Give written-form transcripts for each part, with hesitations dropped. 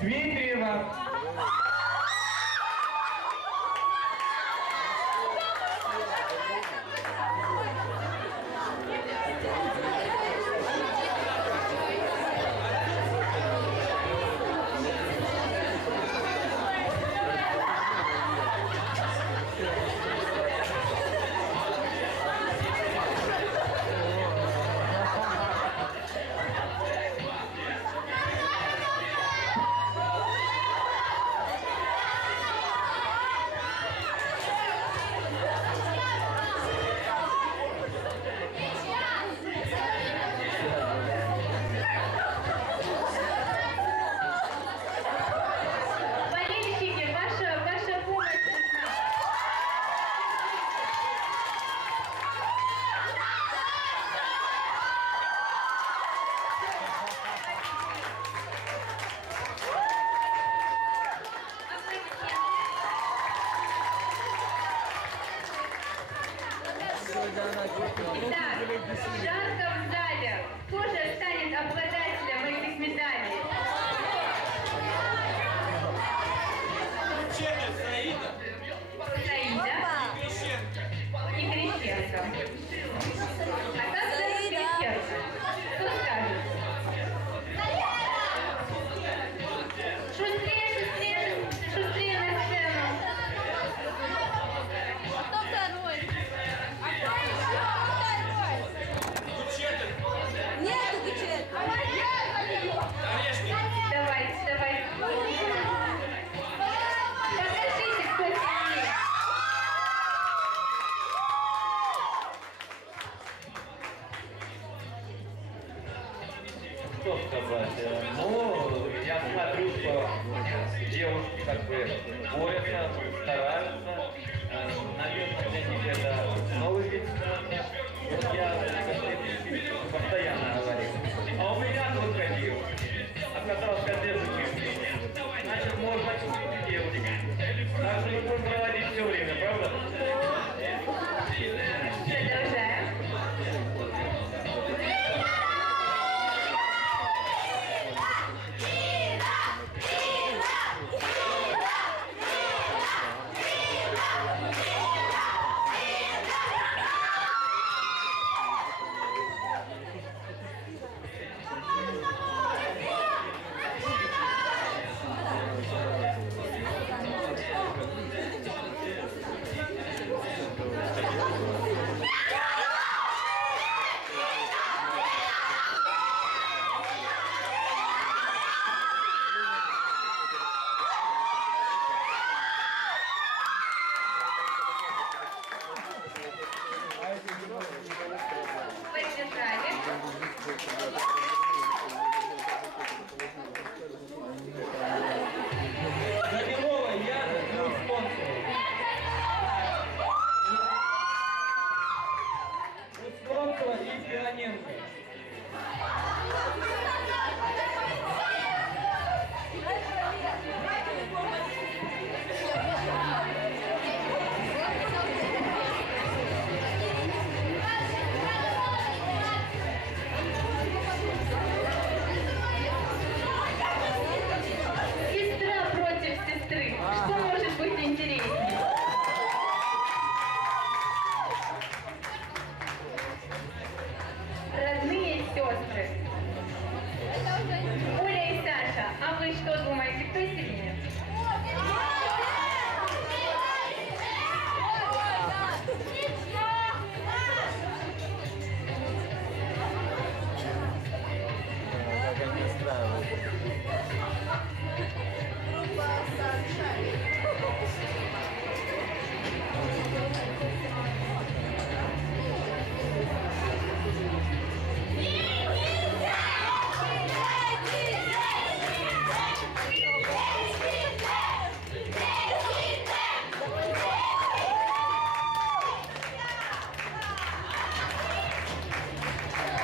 Дмитриева. Итак, Жанка в зале тоже станет обладателем этих медалей. Саида и Крещенко. А как зовут Крещенко? Кто скажет? Шустрее на сцену. Кто второй? Нет, Гучет. Давайте. Покажите, кто сильнее. Что сказать? Ну, я смотрю, что девушки как бы борются, стараются. Наверное, для них это новый вид спорта. Вот я постоянно говорю. А у меня только девушки. Оказалось, что девушки. Значит, можно и девушки. Так что мы будем проводить все время, правда? Продолжаем. кто сильнее? Как они устраивают.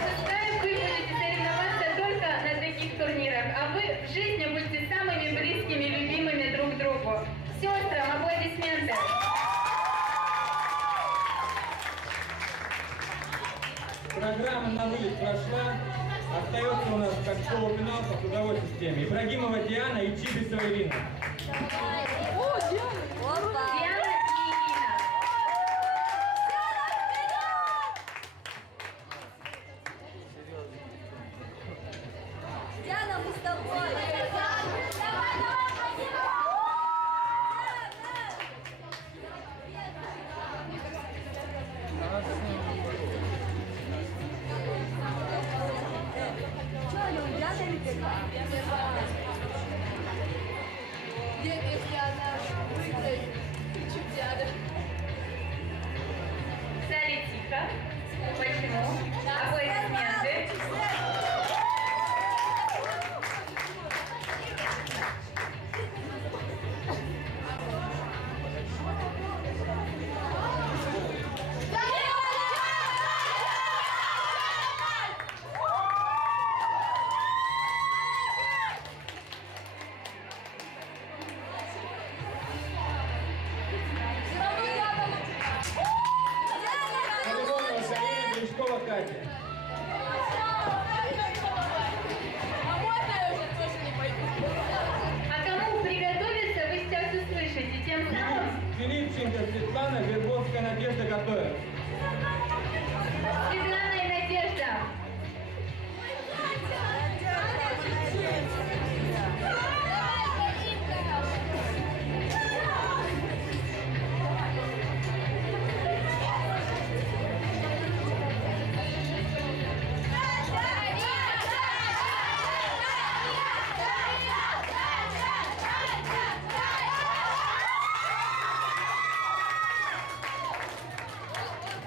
Представим, вы будете соревноваться только на таких турнирах, а вы в жизни будете самыми близкими, любимыми друг другу. Сестрам аплодисменты. Программа на вылет прошла. Остается у нас как полуфинал по судовой системе. Ибрагимова Диана и Чибисова Ирина. Опа! Диана и Ирина. Диана, мы с тобой! Что, Диана или Диана? Если она выиграет, чуть Диана. В зале тихо. Почему? Аплодисменты. Полигонова Зарина, Гришкова Катя. А кому приготовиться, вы сейчас услышите. Тем самым Филипченко Светлана, Вербовская Надежда готовят. Светлана и Надежда.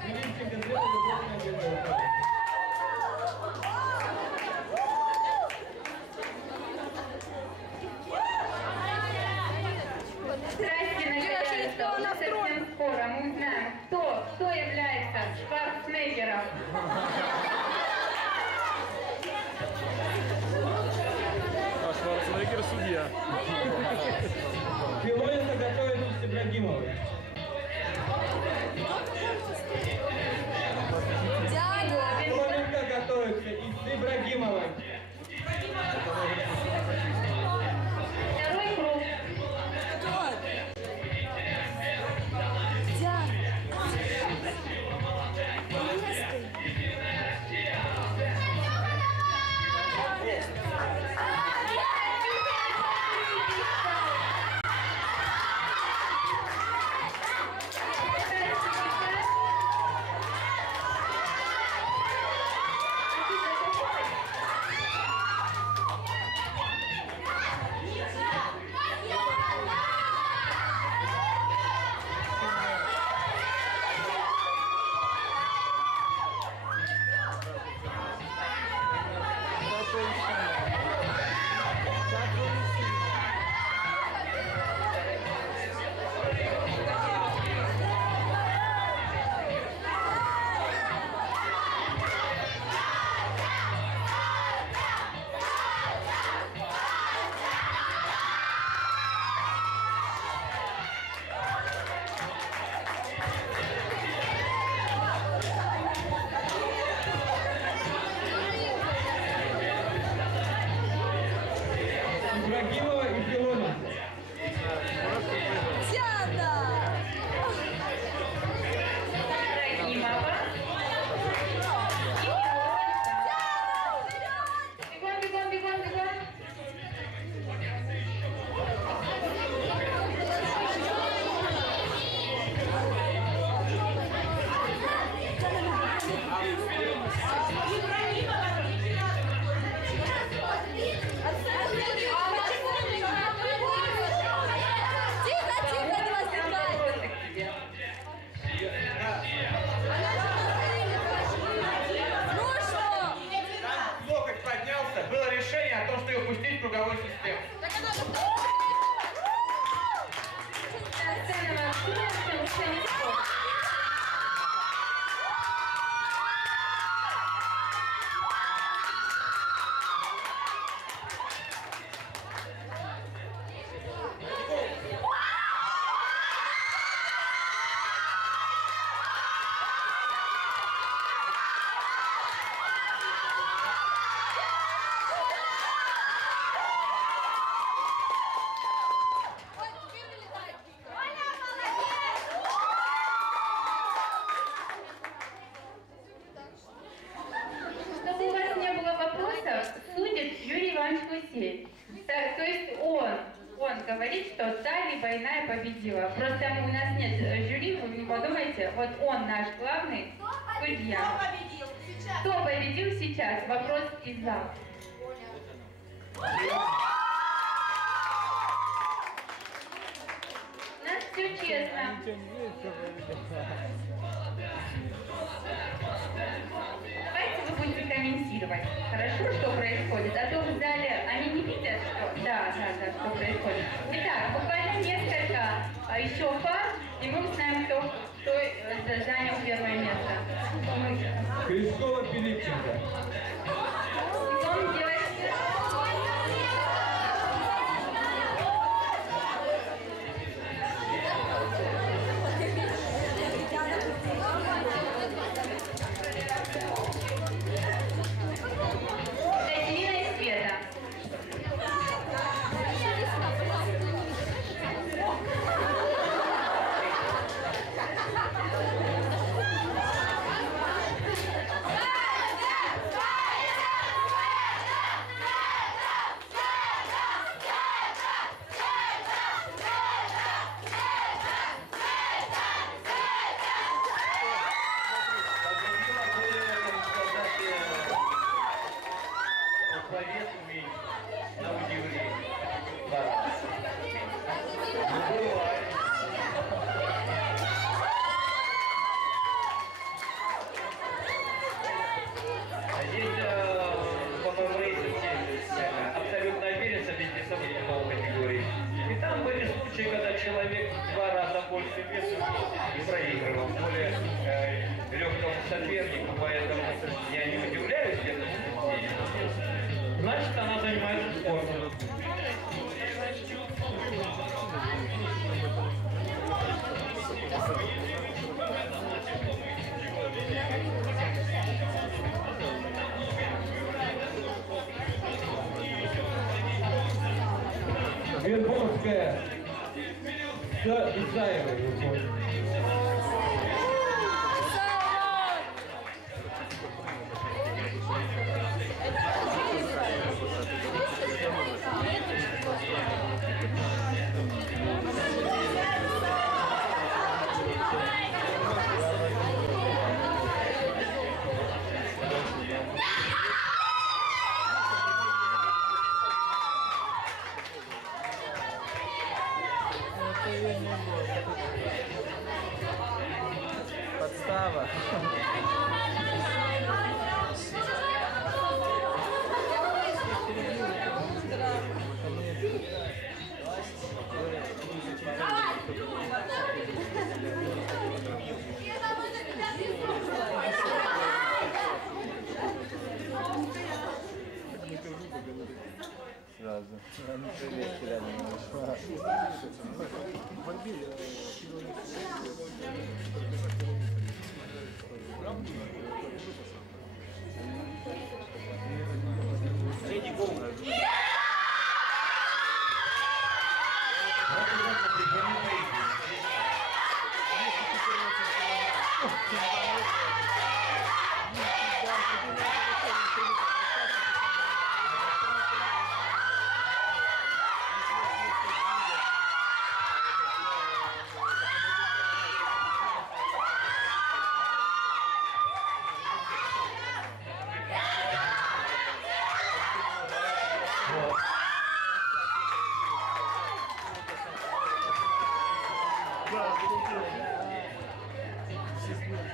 Филипченко Света, Вербовская Надежда готовят. Страсти накаляются уже совсем скоро. Мы узнаем, кто является Шварценеггером. А Шварценеггер судья. Филоненко готовится с Ибрагимовой. Диана! Филоненко готовится и с Ибрагимовой. Второй круг. Диана! Ибрагимова и Филоненко. Диана! Ибрагимова. И Филоненко. Бегом, бегом, бегом, бегом. запустить круговую систему. Сцена активности уже не спорт. Чтобы у вас не было вопросов, судит Юрий Иванович Гусей. То есть он говорит, что та либо иная победила. Просто у нас нет жюри, вы не подумайте, вот он наш главный судья. Кто победил сейчас? Вопрос из зала. У нас все честно. Давайте вы будете комментировать, хорошо, что происходит, а то в зале они не видят, что что происходит. Итак, буквально несколько еще фар, и мы узнаем, кто занял первое место. Крючкова, Филипченко. Потом девочки. Екатерина и Света. Совет умений на удивление. Да. Не бывает. Есть, по-моему, рейтинг абсолютно уверен среди весовых категорий. И там были случаи, когда человек в 2 раза больше веса и проигрывал более легкому сопернику, поэтому я не удивляюсь этому. Значит, она занимается спортом. Вербовская с Исаевой. Подстава. Сразу.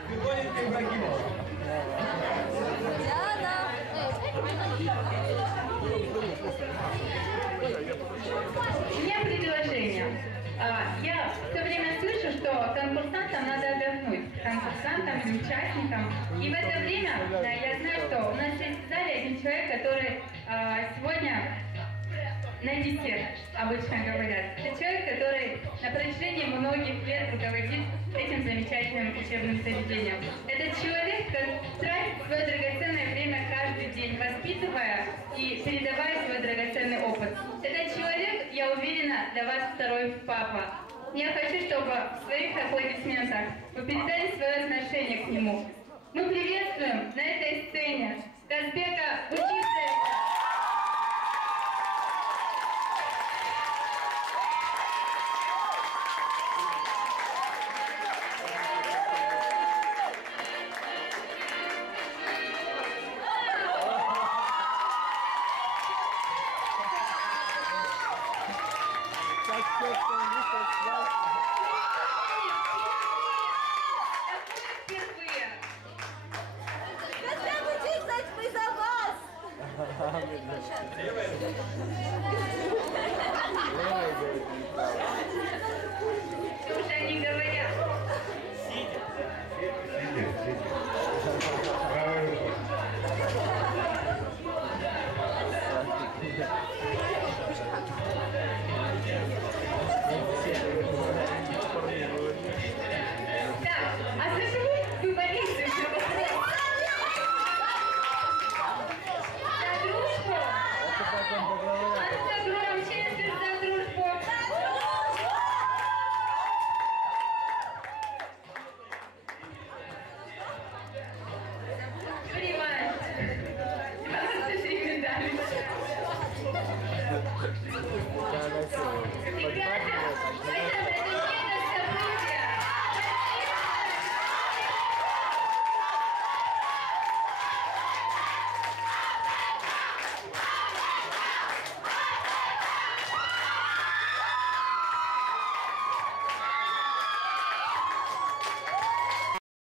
Светлана Ибрагимова. Диана. У меня предложение. Я все время слышу, что конкурсантам надо отдохнуть, конкурсантам и участникам. И в это время я знаю, что у нас есть в зале один человек, который сегодня на десерт, обычно говорят. Это человек, который на протяжении многих лет руководит этим замечательным учебным заведением. Это человек, который тратит свое драгоценное время каждый день, воспитывая и передавая свой драгоценный опыт. Этот человек, я уверена, для вас второй папа. Я хочу, чтобы в своих аплодисментах вы передали свое отношение к нему. Мы приветствуем на этой сцене Казбека Учителя. Казбек Учитель, мы за вас!